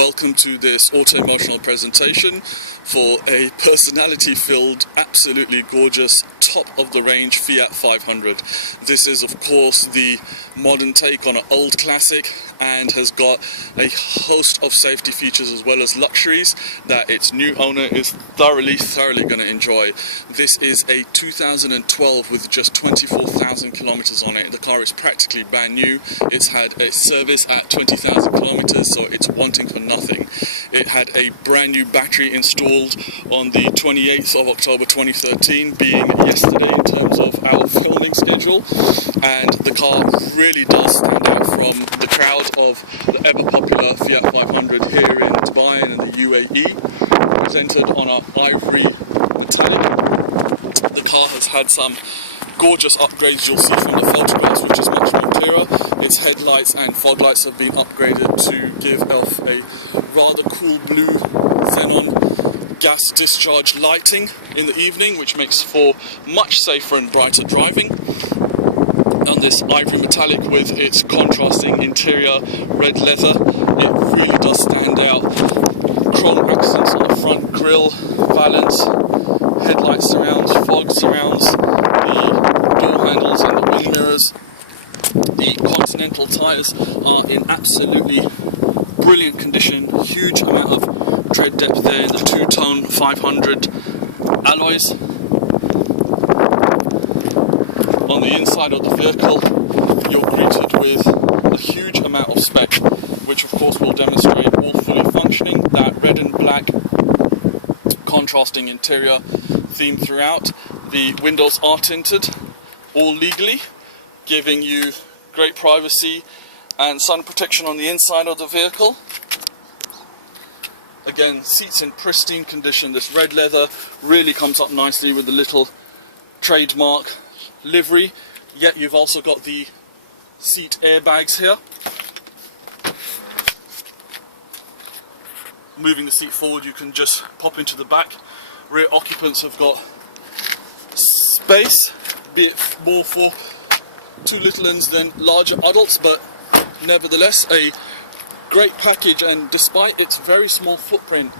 welcome to this auto-emotional presentation for a personality-filled, absolutely gorgeous, top-of-the-range Fiat 500. This is, of course, the modern take on an old classic and has got a host of safety features as well as luxuries that its new owner is thoroughly going to enjoy. This is a 2012 with just 24,000 kilometers on it. The car is practically brand new. It's had a service at 20,000 kilometers, so it's wanting for nothing. It had a brand new battery installed on the 28th of October 2013, being yesterday in terms of our filming schedule, and the car really does stand out from the crowd of the ever popular Fiat 500 here in Dubai and in the UAE, presented on an ivory metallic. The car has had some gorgeous upgrades you'll see from the photographs, which is much more clearer. Its headlights and fog lights have been upgraded to give off a rather cool blue xenon gas discharge lighting in the evening, which makes for much safer and brighter driving. On this ivory metallic with its contrasting interior red leather, it really does stand out. Chrome accents on the front grille, valance, headlight surrounds, fog surrounds, the door handles and the wing mirrors. The Continental tyres are in absolutely brilliant condition, huge amount of tread depth there in the two-tone 500 alloys. On the inside of the vehicle, you're greeted with a huge amount of spec, which of course will demonstrate all fully functioning, that red and black contrasting interior theme throughout. The windows are tinted, all legally, giving you great privacy and sun protection on the inside of the vehicle. Again, seats in pristine condition. This red leather really comes up nicely with the little trademark livery, yet you've also got the seat airbags here. Moving the seat forward, you can just pop into the back. Rear occupants have got space, be it more for two little uns than larger adults, but nevertheless a great package. And despite its very small footprint,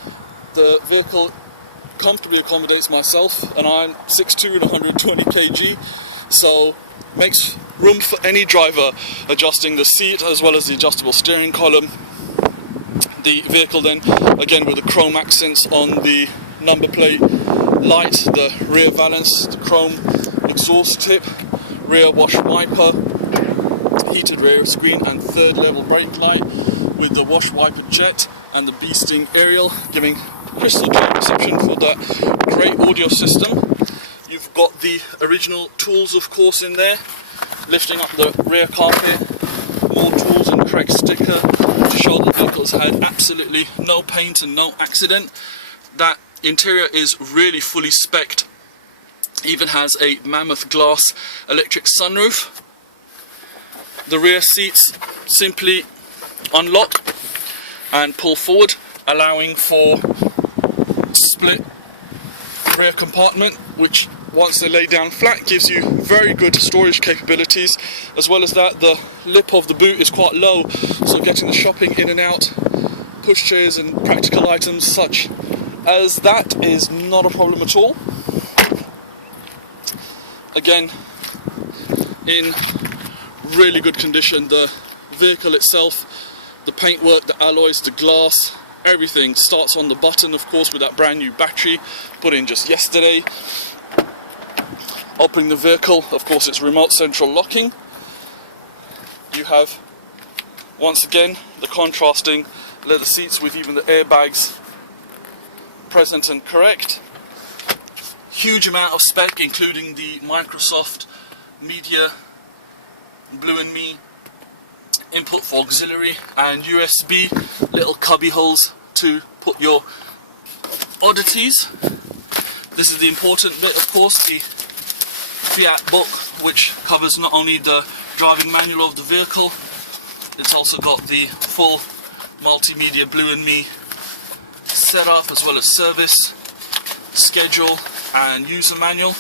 the vehicle comfortably accommodates myself, and I'm 6'2" and 120 kg, so makes room for any driver, adjusting the seat as well as the adjustable steering column. The vehicle then, again with the chrome accents on the number plate light, the rear valance, the chrome exhaust tip, rear wash wiper, heated rear screen and third level brake light with the wash wiper jet and the bee-sting aerial, giving crystal clear reception for that great audio system. You've got the original tools of course in there, lifting up the rear carpet, more tools and correct sticker to show the vehicle's had absolutely no paint and no accident. That interior is really fully spec'd. Even has a mammoth glass electric sunroof. The rear seats simply unlock and pull forward, allowing for split rear compartment, which once they lay down flat gives you very good storage capabilities. As well as that, the lip of the boot is quite low, so getting the shopping in and out, pushchairs and practical items such as that is not a problem at all. Again, in really good condition. The vehicle itself, the paintwork, the alloys, the glass, everything starts on the button, of course, with that brand new battery put in just yesterday. Opening the vehicle, of course, it's remote central locking. You have, once again, the contrasting leather seats with even the airbags present and correct. Huge amount of spec, including the Microsoft Media Blue and Me input for auxiliary and USB little cubby holes to put your oddities. This is the important bit, of course, the Fiat book, which covers not only the driving manual of the vehicle, it's also got the full multimedia Blue and Me setup, as well as service schedule and user manual.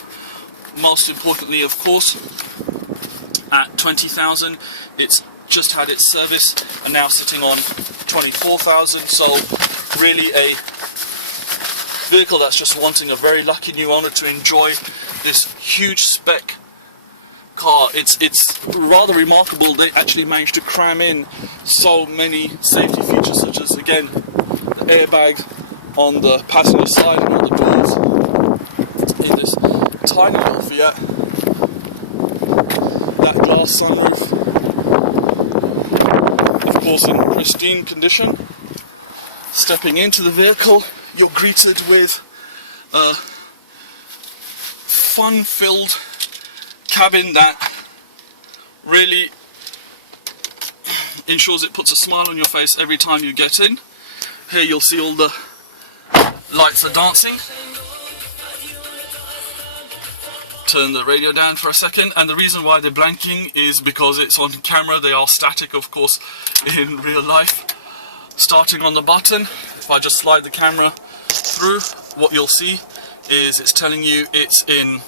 Most importantly, of course, at 20,000, it's just had its service and now sitting on 24,000. So really a vehicle that's just wanting a very lucky new owner to enjoy this huge spec car. It's rather remarkable. They actually managed to cram in so many safety features, such as, again, the airbag on the passenger side and all the doors in this tiny little Fiat. That glass sunroof, of course, in pristine condition. Stepping into the vehicle, you're greeted with a fun-filled cabin that really ensures it puts a smile on your face every time you get in. Here you'll see all the lights are dancing. Turn the radio down for a second, and the reason why they're blanking is because it's on camera. They are static, of course, in real life. Starting on the button, if I just slide the camera through, what you'll see is it's telling you it's in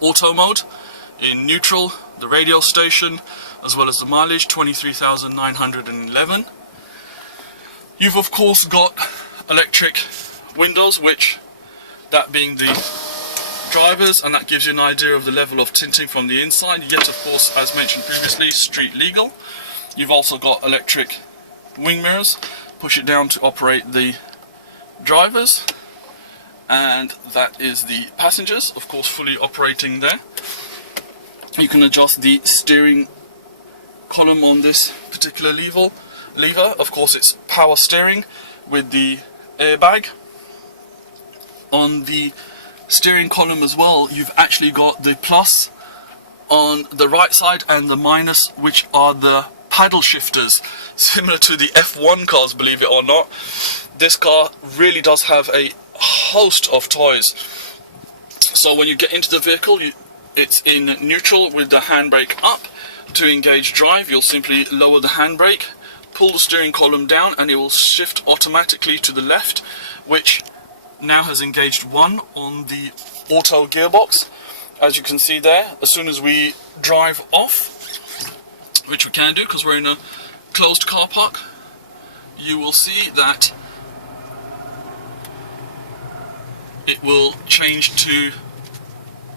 auto mode, in neutral, the radio station, as well as the mileage, 23,911. You've of course got electric windows, which, that being the drivers, and that gives you an idea of the level of tinting from the inside, yet of course, as mentioned previously, street legal. You've also got electric wing mirrors. Push it down to operate the drivers, and that is the passengers, of course, fully operating there. You can adjust the steering column on this particular lever. Of course, it's power steering with the airbag. On the steering column as well, you've actually got the plus on the right side and the minus, which are the paddle shifters, similar to the F1 cars, believe it or not. This car really does have a host of toys. So when you get into the vehicle, it's in neutral with the handbrake up. To engage drive, you'll simply lower the handbrake, pull the steering column down, and it will shift automatically to the left, which now has engaged 1 on the auto gearbox. As you can see there, as soon as we drive off, which we can do because we're in a closed car park, you will see that it will change to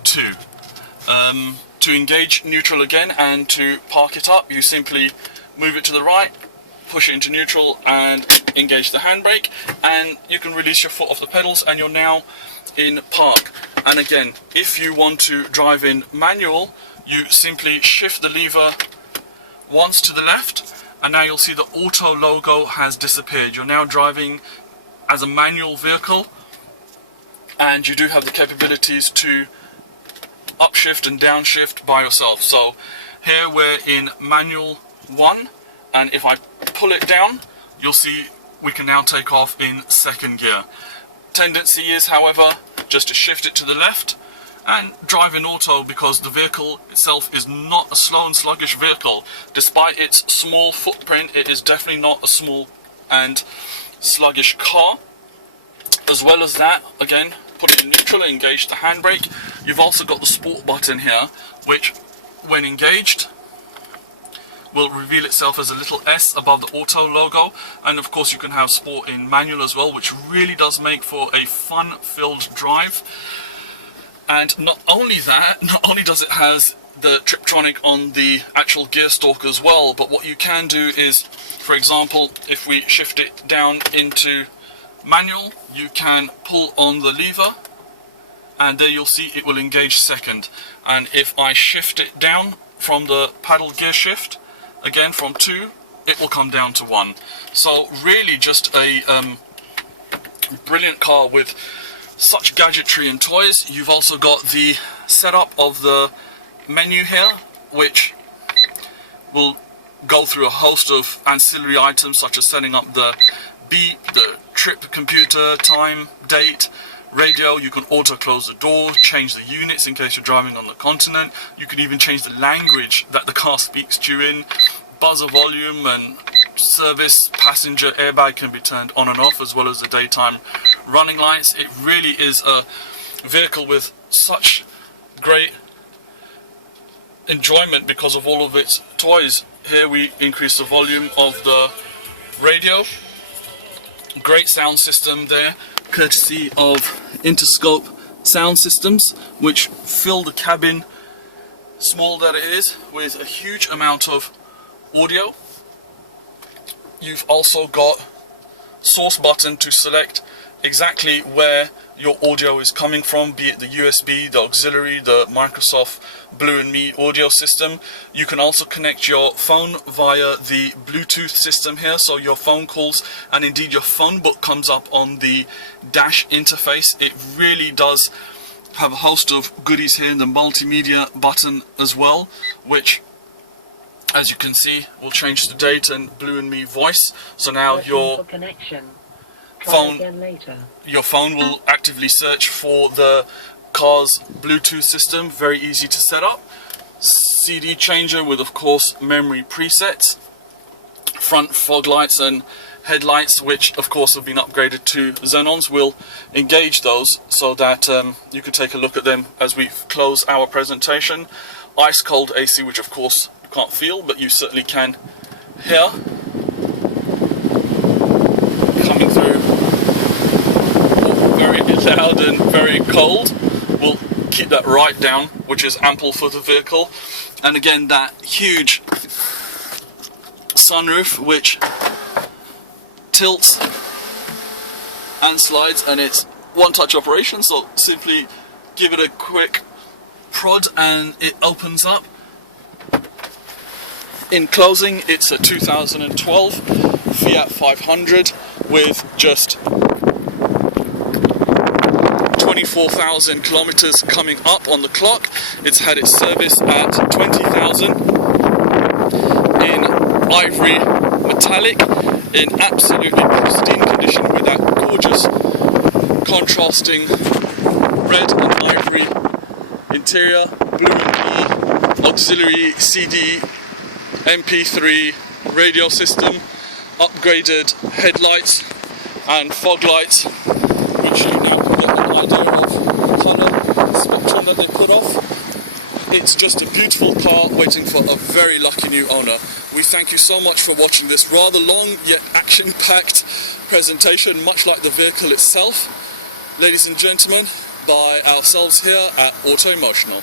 2. To engage neutral again and to park it up, you simply move it to the right, push it into neutral and engage the handbrake, and you can release your foot off the pedals and you're now in park. And again, if you want to drive in manual, you simply shift the lever once to the left, and now you'll see the auto logo has disappeared. You're now driving as a manual vehicle, and you do have the capabilities to upshift and downshift by yourself. So here we're in manual 1, and if I pull it down, you'll see we can now take off in 2nd gear. Tendency is, however, just to shift it to the left and drive in auto, because the vehicle itself is not a slow and sluggish vehicle. Despite its small footprint, it is definitely not a small and sluggish car. As well as that, again, put it in neutral and engage the handbrake. You've also got the sport button here, which when engaged will reveal itself as a little S above the auto logo, and of course you can have sport in manual as well, which really does make for a fun-filled drive. And not only that, not only does it has the triptronic on the actual gear stalk as well, but what you can do is, for example, if we shift it down into manual, you can pull on the lever and there you'll see it will engage 2nd. And if I shift it down from the paddle gear shift, again from 2, it will come down to 1. So really just a brilliant car with such gadgetry and toys. You've also got the setup of the menu here, which will go through a host of ancillary items such as setting up the beep, the trip computer, time, date, radio. You can auto close the door, change the units in case you're driving on the continent. You can even change the language that the car speaks to you in. Buzzer volume and service, passenger airbag can be turned on and off, as well as the daytime running lights. It really is a vehicle with such great enjoyment because of all of its toys. Here we increase the volume of the radio. Great sound system there, courtesy of Interscope sound systems, which fill the cabin, small that it is, with a huge amount of audio. You've also got source button to select exactly where your audio is coming from, be it the USB, the auxiliary, the Microsoft Blue and Me audio system. You can also connect your phone via the Bluetooth system here, so your phone calls and indeed your phone book comes up on the dash interface. It really does have a host of goodies here in the multimedia button as well, which, as you can see, will change the date and Blue and Me voice. So now your phone will actively search for the car's Bluetooth system. Very easy to set up. CD changer with, of course, memory presets. Front fog lights and headlights, which of course have been upgraded to xenons. We'll engage those so that you can take a look at them as we close our presentation. Ice cold AC, which of course you can't feel, but you certainly can hear coming through. Very loud and very cold. We'll keep that right down, which is ample for the vehicle. And again, that huge sunroof, which tilts and slides, and it's one-touch operation, so simply give it a quick prod and it opens up. In closing, it's a 2012 Fiat 500 with just 24,000 kilometers coming up on the clock. It's had its service at 20,000 in ivory metallic, in absolutely pristine condition with that gorgeous contrasting red and ivory interior, Blue and Me, auxiliary CD, MP3 radio system, upgraded headlights and fog lights, which you now can get an idea of the colour spectrum that they put off. It's just a beautiful car waiting for a very lucky new owner. We thank you so much for watching this rather long yet action-packed presentation, much like the vehicle itself. Ladies and gentlemen, by ourselves here at Auto Emotional.